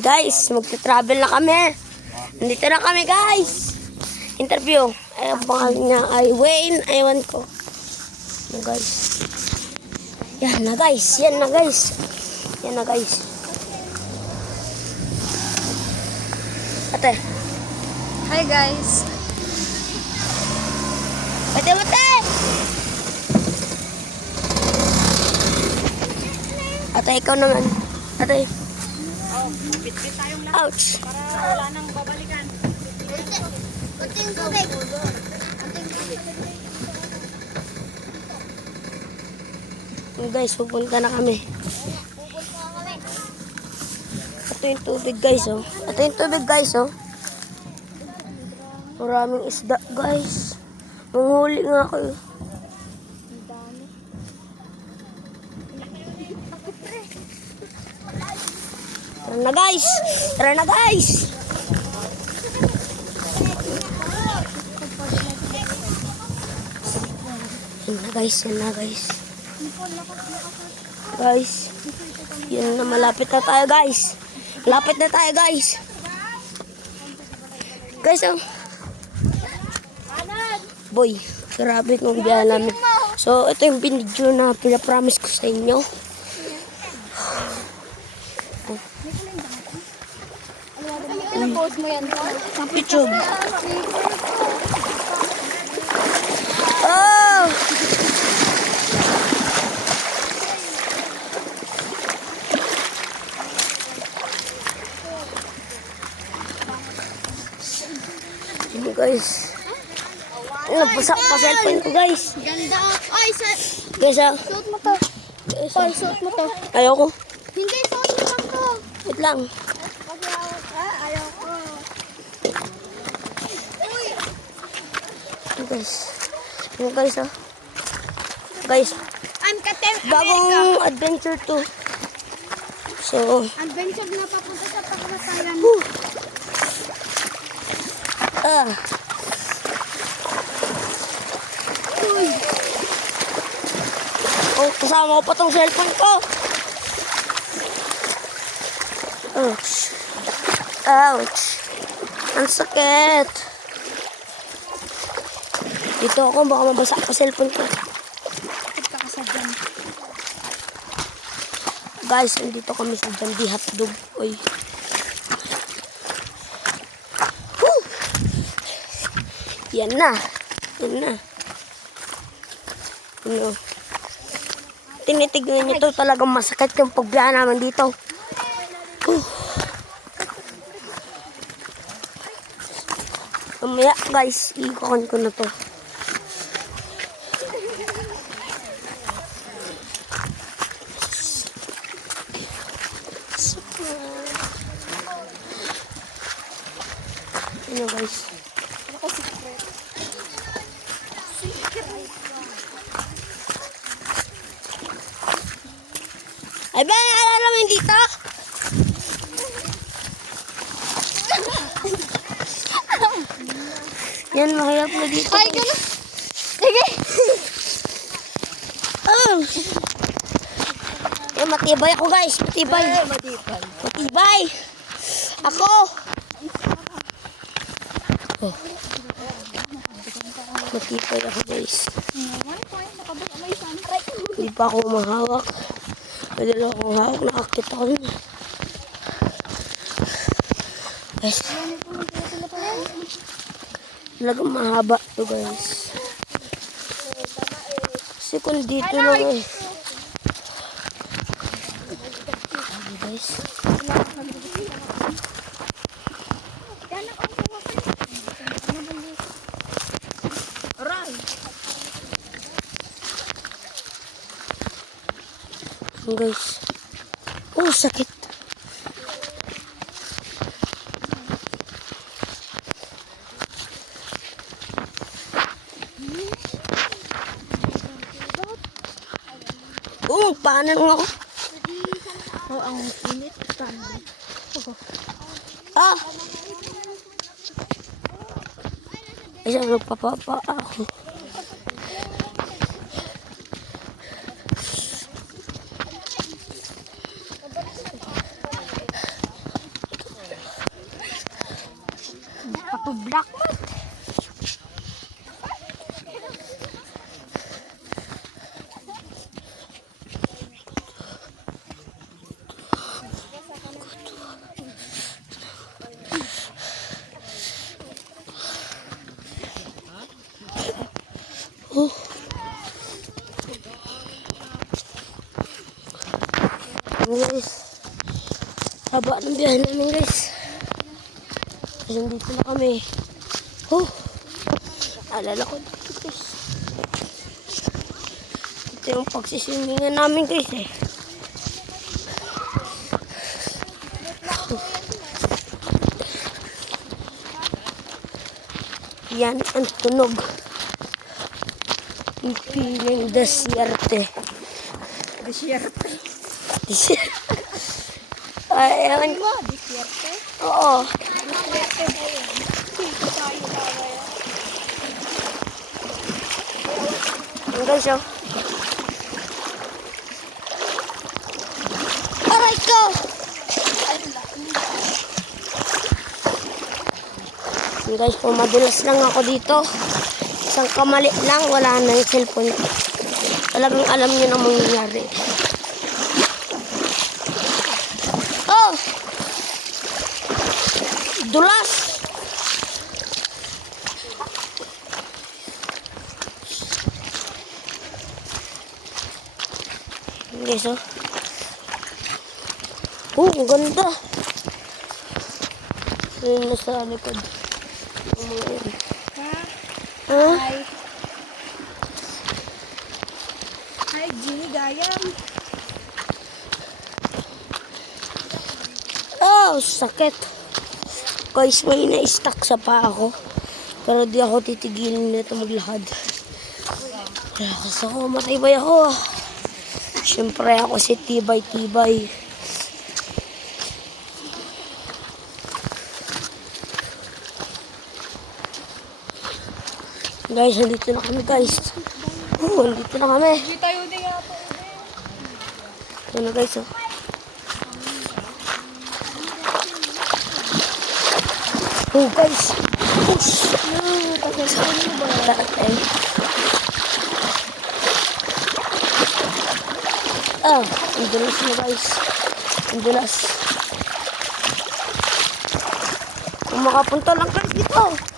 Guys, magta-travel na kami. Nandito na kami guys. Interview. Ay, ang pangalan niya ay Wayne. Ewan ko. Yan guys. Yan na guys. Yan na guys. Yan na guys. Ate. Hi guys. Ate, ate. Ate, ikaw naman. Ate. Bit-bit tayong lahat. Ouch. Para wala nang babalikan. Kunting tubig. Guys, pupunta na kami. Ito yung tubig guys, oh. Ito yung tubig guys, oh. Maraming isda guys. Manghuli nga ako, eh. Tara na guys! Tara na guys! Yan na guys, yan na guys. Guys, yan na, malapit na tayo guys. Malapit na tayo guys. Guys, oh. Boy, grabe kung biyahe namin. So, ito yung video na pinapromise ko sa inyo. Post mo yan. YouTube. Oh! Ano guys? Nagpasak pa cellphone ko guys. Ganda. Ay, Guys, ah. suot mo to. Guys, Ay, suot mo to. ayoko. Hindi, suot mo lang to. Wait lang. Ayaw ko. Uy. Ano guys? Ano guys, ah. Guys, I'm Captain America. bagong adventure to. So, Adventure na papunta sa Pakistan. ah. Uy. Oh, kasama ko pa tong cellphone ko. Ouch. Ouch. Ang sakit. Dito ako, baka mabasa pa cellphone ko. Bakit ka kasadyan? Guys, nandito kami sa Dandi Hotdog. Uy. Woo! Yan na. Yan na. Ano? Tinitignan nyo to, talagang masakit yung pagbiyahe namin dito. Mamaya guys, ikuhan ko na to. Ano guys? Ay ba, naalala mo yung dito? Yan, mahirap na dito. Ay, gano'n. Sige. Oh! Eh, matibay ako guys, matibay. Matipal. Matibay! Ako! Oh. Matibay ako guys. Hindi pa ako mahawak. Madala akong hawak, nakakit ako nun. Guys. Talagang mahaba to guys. Kasi kung dito lang eh. Guys. Aray. Guys. Oh, sakit. Oh, paano nga ako? Oh, ang init. Ah! Isang nagpapapa ako. to black mat. Oh. Guys, haba ng biyahe namin guys. Kasi dito na kami. Oh, alala ko dito guys. Ito yung pagsiswimingan namin guys eh. Yan ang tunog. Ipiling deserte. Desierto. Ay, ewan ko. Desierto? Oo. Desierto ba yun? Dito tayo mamaya. Ang guys, oh. Aray ko! Ang guys, pumadulas lang ako dito. Isang kamali lang, wala na yung cellphone. Talagang alam niyo na mangyayari. Oh! Dulas! Guys, oh. Ang ganda. Ayun na sa likod. Ang mga yun. Ha? Hi. Hi, Ginny Gayam. Oh, sakit. Guys, may na-stuck sa paa ko. Pero di ako titigilin nito maglakad. Kasi ako, matibay ako. Siyempre ako si tibay-tibay. Guys, nandito na kami guys. Oh, nandito na kami. Hindi tayo din nga po. Ito na guys, oh. Oh guys. Push. Tatay. Ah, ang dulas na guys. Ang dulas. Kung makapunta lang guys dito.